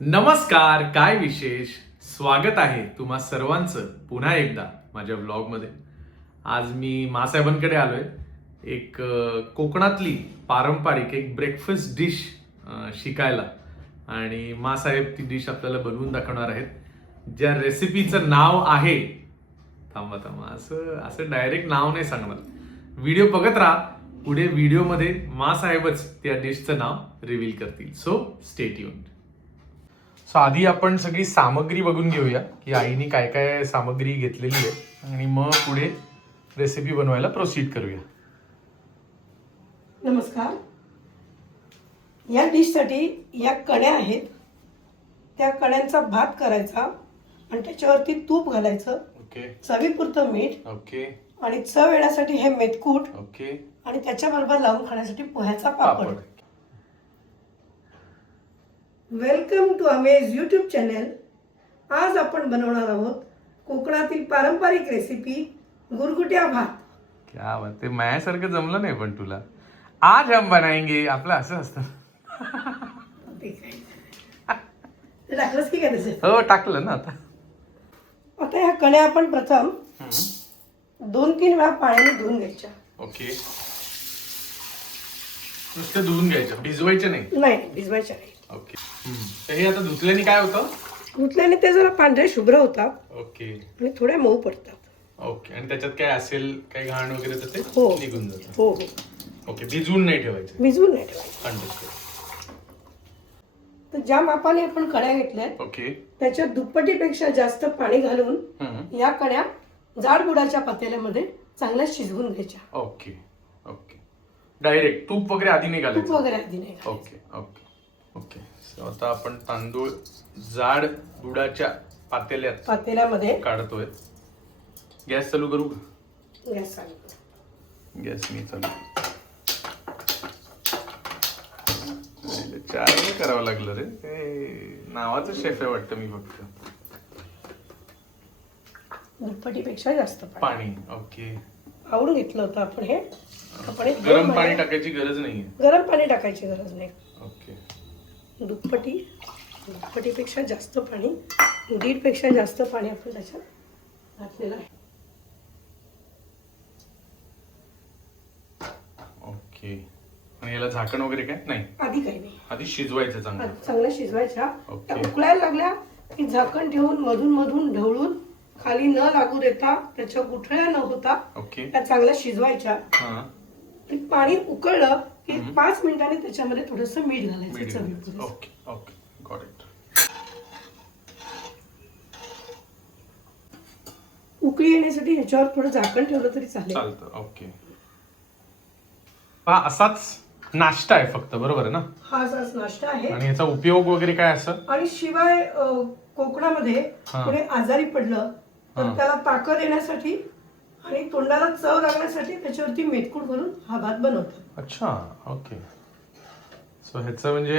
नमस्कार, काय विशेष. स्वागत आहे तुम्हा सर्वांचं पुन्हा एकदा माझ्या व्लॉगमध्ये. आज मी मासाहेबांकडे आलोय. एक कोकणातली पारंपरिक एक ब्रेकफास्ट डिश शिकायला, आणि मासाहेब ती डिश आपल्याला बनवून दाखवणार आहेत. ज्या रेसिपीचं नाव आहे, थांबा थांबा, असं डायरेक्ट नाव नाही सांगणार. व्हिडिओ बघत राहा. पुढे व्हिडिओमध्ये मासाहेबच त्या डिशचं नाव रिव्हील करतील. So stay tuned. सो आधी आपण सगळी सामग्री बघून घेऊया की आईने काय काय सामग्री घेतलेली आहे, आणि मग पुढे रेसिपी बनवायला प्रोसीड करूया. नमस्कार. या डिशसाठी या कण्या आहेत. त्या कण्यांचा भात करायचा आणि त्याच्यावरती तूप घालायचं. ओके चवीपुरतं मीठ. ओके आणि चव येण्यासाठी हे मेथकूट. ओके. आणि त्याच्याबरोबर लावून खाण्यासाठी पोह्याचा पापड. वेलकम टू अमेज यूट्यूब चॅनल. आज आपण बनवणार आहोत कोकणातील पारंपरिक रेसिपी गुरगुट्या भात. क्या बात. ते माझ्यासारखं जमलं नाही, पण तुला आज हम बनाएंगे आपलं असं असतं. टाकलंच की काय तसे? हो, टाकलं ना. आता ह्या कण्या आपण प्रथम 2-3 वेळा पाण्याने धुवून घ्यायच्या. ओके. नुसतं धुवून घ्यायचं, भिजवायचे नाही? नाही, भिजवायच्या नाही. ओके. तर हे आता धुतल्याने काय होतं? धुतल्याने ते जरा पांढरे शुभ्र होतात. ओके आणि थोड्या मऊ पडतात. ओके. आणि त्याच्यात काय असेल, काही घाण वगैरे तर ते हो. निघून जातं. हो हो. ओके. भिजवून नाही ठेवायचे? भिजवून नाही ठेवायचं. अंडरस्टूड. तर ज्या मापाने आपण कण्या घेतल्यात ओके. त्याच्या दुप्पटीपेक्षा जास्त पाणी घालून या कण्या जाड बुडाच्या पातेल्यामध्ये चांगल्या शिजवून घ्यायच्या. Okay okay. डायरेक्ट तूप वगैरे आधी नाही तूप घालायचं? वगैरे आधी नाही घालायचं. Okay okay okay. सो आता आपण तांदूळ जाड बुडाच्या पातेल्यामध्ये काढतोय. गॅस चालू करू का? गॅस चालू करू. गॅस मी चालू. चार नाही करावं लागलं रे. नावाचं शेफ आहे वाटतं मी फक्त. दुप्पटीपेक्षा जास्त पाणी. ओके. आवडून घेतलं होतं आपण हे. गरम पाणी टाकायची गरज नाहीये? गरम पाणी टाकायची गरज नाही. ओके. दुप्पटीपेक्षा जास्त पाणी, 1.5 पेक्षा जास्त पाणी आपण त्याच्यात घातलेलं आहे. ओके. आणि याला झाकण वगैरे काय नाही? आधी काही नाही. आधी शिजवायचं चांगलं. चांगल्या शिजवायच्या. ओके. त्या उकळायला लागल्या की झाकण ठेवून मधून मधून ढवळून खाली न लागू देता, त्याच्या गुठळ्या न होता ओके. त्या चांगल्या शिजवायच्या. हा. आणि पाणी उकळलं की 5 मिनिटांनी त्याच्यामध्ये थोडंसं मीठ घालायचं चवीपुरतं. Okay okay. Got it. उकळी येण्यासाठी ह्याच्यावर थोडं झाकण ठेवलं तरी चालेल. चालतं. ओके. हा असाच नाश्ता आहे फक्त, बरोबर आहे ना? हा असाच नाश्ता आहे. आणि याचा उपयोग वगैरे काय असं? आणि शिवाय कोकणामध्ये कोणी आजारी पडलं तर त्याला ताकद येण्यासाठी आणि तोंडाला चव लागण्यासाठी त्याच्यावरती मेथकूट भरून हा भात बनवतात. अच्छा. ओके. सो ह्याचं म्हणजे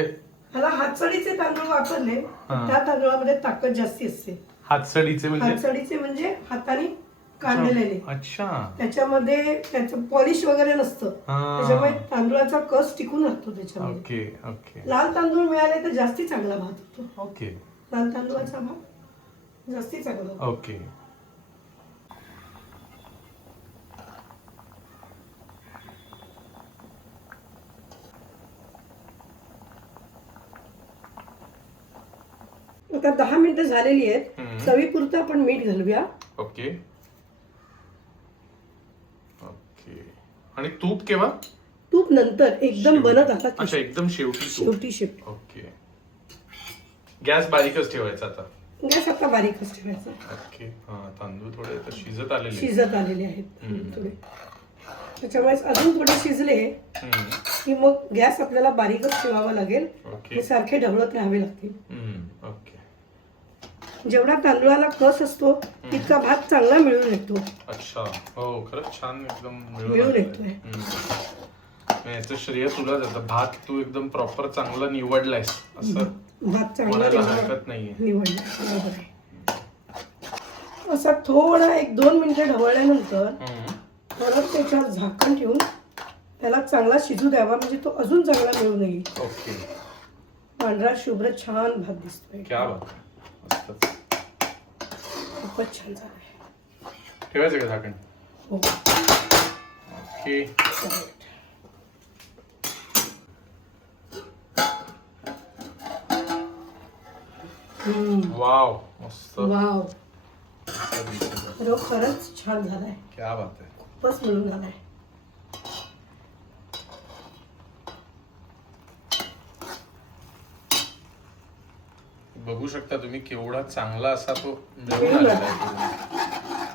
ह्याला हातसडीचे तांदूळ वापरले त्या तांदूळामध्ये ताकद जास्ती असते. हातसडीचे म्हणजे हाताने काढलेले. अच्छा. त्याच्यामध्ये त्याचं पॉलिश वगैरे नसतं, त्याच्यामुळे तांदूळाचा कस टिकून राहतो त्याच्यामध्ये. Okay okay. लाल तांदूळ मिळाले तर जास्ती चांगला भात होतो. ओके. लाल तांदूळाचा भात जास्ती चांगला होतो. ओके. आता 10 मिनिटं झालेली आहेत. चवीपुरतं आपण मीठ घालूया. Okay okay. आणि तूप केव्हा? तूप नंतर एकदम बनत आता. अच्छा, एकदम शेवटी. शेवटी. ओके. गॅस बारीकच ठेवायचा आता? गॅस आता बारीकच ठेवायचा. ओके. हा. तांदूळ थोडे शिजत आलेले आहेत थोडे. त्याच्यामुळे अजून थोडे शिजले की मग गॅस आपल्याला बारीकच ठेवावा लागेल. सारखे ढवळत राहावे लागतील. ओके. जेवढा तांदूळाला कस असतो तितका भात चांगला मिळून येतो. अच्छा. हो, खरंच छान एकदम मिळून येतोय. याचं श्रेय तुला जातं. भात तू एकदम प्रॉपर चांगला निवडलायस असं. भात चांगला हरकत नाहीये. निवडला. बरोबर आहे. असा थोडा 1-2 मिनिटं ढवळल्यानंतर परत त्याच्यावर झाकण ठेवून त्याला चांगला शिजू द्यावा, म्हणजे तो अजून चांगला मिळून येईल. ओके. पांढरा शुभ्र छान भात दिसतोय. क्या बात आहे. मस्तच. खूपच छान झालाय. ठेवायचं का झाकण? हो. ओके. वाव मस्त. वाव, मस्त दिसतंय. खरंच छान झालाय. क्या बात आहे. खूपच मिळून झालाय. बघू शकता तुम्ही केवढा चांगला असा तो मिळून आलेला आहे.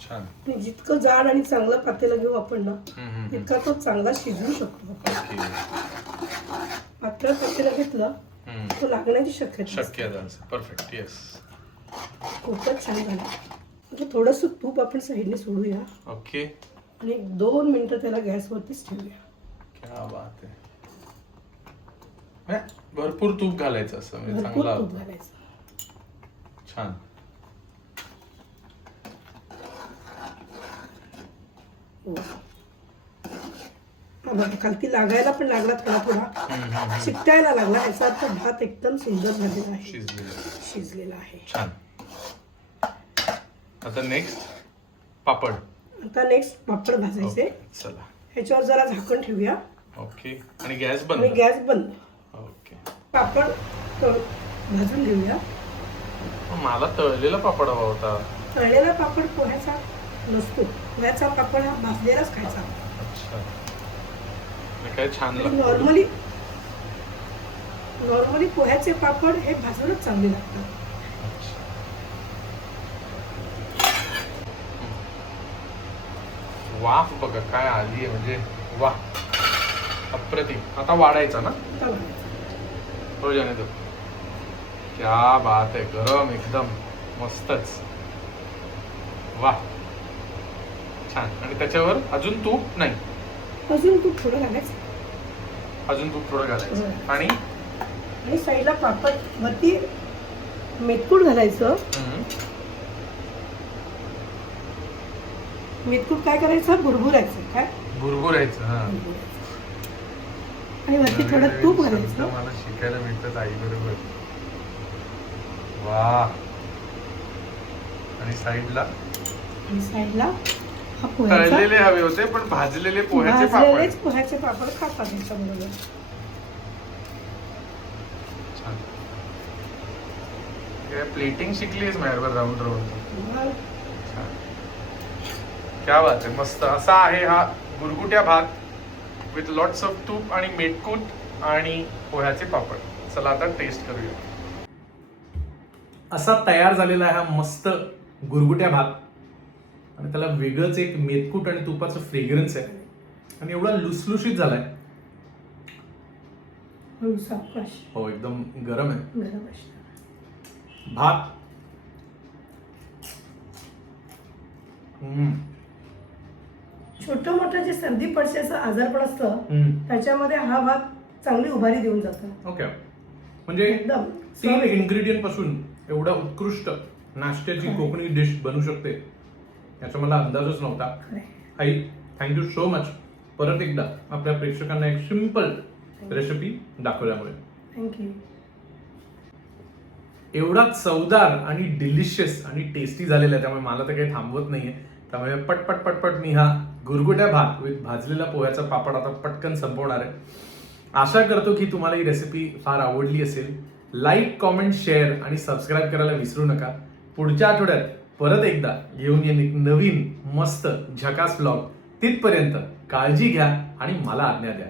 छान. आणि जितकं जाड आणि चांगलं पातेलं घेऊ आपण ना, हम्म. तितका तो चांगला शिजवू शकतो. ओके. पातळ पातेलं घेतलं तो लागण्याची शक्यता शक्यता परफेक्ट. येस. खूपच छान झालं. म्हणजे थोडंसं तूप आपण साईडने सोडूया ओके. आणि 2 मिनिटं त्याला गॅसवरतीच ठेवूया. क्या बात आहे. भरपूर तूप घालायचं असं म्हणजे भरपूर चांगला तूप होतं. घालायचं. छान. हो. हा बघा, खालती लागायला पण लागला थोडा चिकटायला लागला. याचा अर्थ भात एकदम सुंदर झालेला आहे, शिजलेला आहे. छान. आता नेक्स्ट पापड. आता नेक्स्ट पापड भाजायचे. चला. ह्याच्यावर जरा झाकण ठेवूया ओके. आणि गॅस बंद. आणि गॅस बंद. ओके. पापड भाजून घेऊया. मला तळलेला पापड हवा होता. तळलेला पापड पोह्याचा नसतो. पोह्याचा पापड हा भाजलेलाच खायचा. अच्छा. काय छान लागतं. नॉर्मली पोह्याचे पापड हे भाजूनच चांगले लागतात. वाफ बघा काय आली आहे म्हणजे वाह अप्रतिम. आता वाढायचा ना हो जाने दो. क्या बात आहे. गरम एकदम मस्तच. वाह छान. आणि त्याच्यावर अजून तूप नाही. अजून तूप थोडं घालायचं. अजून तूप थोडं घालायचं. आणि साईडला पापड वरती मेथकूट घालायचं. मेथकूट काय करायचं, भुरभुरायचं. काय भुरभुरायचं. हा. आणि वरती थोडं तूप घालायचं. मला शिकायला मिळतं आई बरोबर. वा. आणि साईडला हा पोह्याचा. तळलेले हवे होते पण भाजलेले पोह्याचे भाजलेलेच पापड. पोह्याचे पापड खातात त्याच्याबरोबर. छान. प्लेटिंग शिकलीस माझ्यावर राऊंड राऊंड. क्या बात आहे. मस्त असा आहे हा गुरगुट्या भात विथ लॉट्स ऑफ तूप आणि मेटकूट आणि पोह्याचे पापड. चला आता टेस्ट करूया. असा तयार झालेला आहे हा मस्त गुरगुट्या भात. आणि त्याला वेगळंच एक मेथकूट आणि तुपाचं फ्रेग्रन्स आहे. आणि एवढा लुसलुशीत झालाय. हो एकदम गरम आहे भात. छोटं मोठं जे सर्दी पडशाचं आजारपण असतं त्याच्यामध्ये हा भात चांगली उभारी देऊन जातो. ओके. म्हणजे एकदम 3 इन्ग्रेडियंट पासून एवढा उत्कृष्ट नाश्त्याची कोकणी डिश बनू शकते याचा मला अंदाजच नव्हता. आई थँक्यू सो मच. परत एकदा आपल्या प्रेक्षकांना एक सिंपल रेसिपी दाखवल्यामुळे. थँक्यू. एवढा चवदार आणि डिलिशियस आणि टेस्टी झालेला आहे त्यामुळे मला तर काही थांबवत नाहीये. त्यामुळे पटपट मी हा गुरगुट्या भात विथ भाजलेला पोह्याचा पापड आता पटकन संपवणार आहे. आशा करतो की तुम्हाला ही रेसिपी फार आवडली असेल. लाईक, कॉमेंट, शेअर आणि सबस्क्राईब करायला विसरू नका. पुढच्या आठवड्यात परत एकदा घेऊन येईन एक नवीन मस्त झकास ब्लॉग. तिथपर्यंत काळजी घ्या आणि मला आज्ञा द्या.